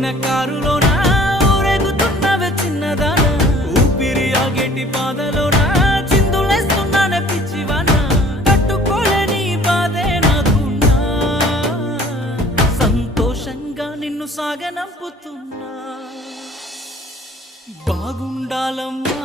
వేసిన కారులోనా ఊరేగుతున్నవే చిన్నదానా ఊపిరి ఆగేటి పాదలోనా చిందులేస్తున్నానే పిచ్చివానా తట్టుకోలేని బాధే నాకున్నా సంతోషంగా నిన్ను సాగనంపుతున్నా బాగుండాలమ్మా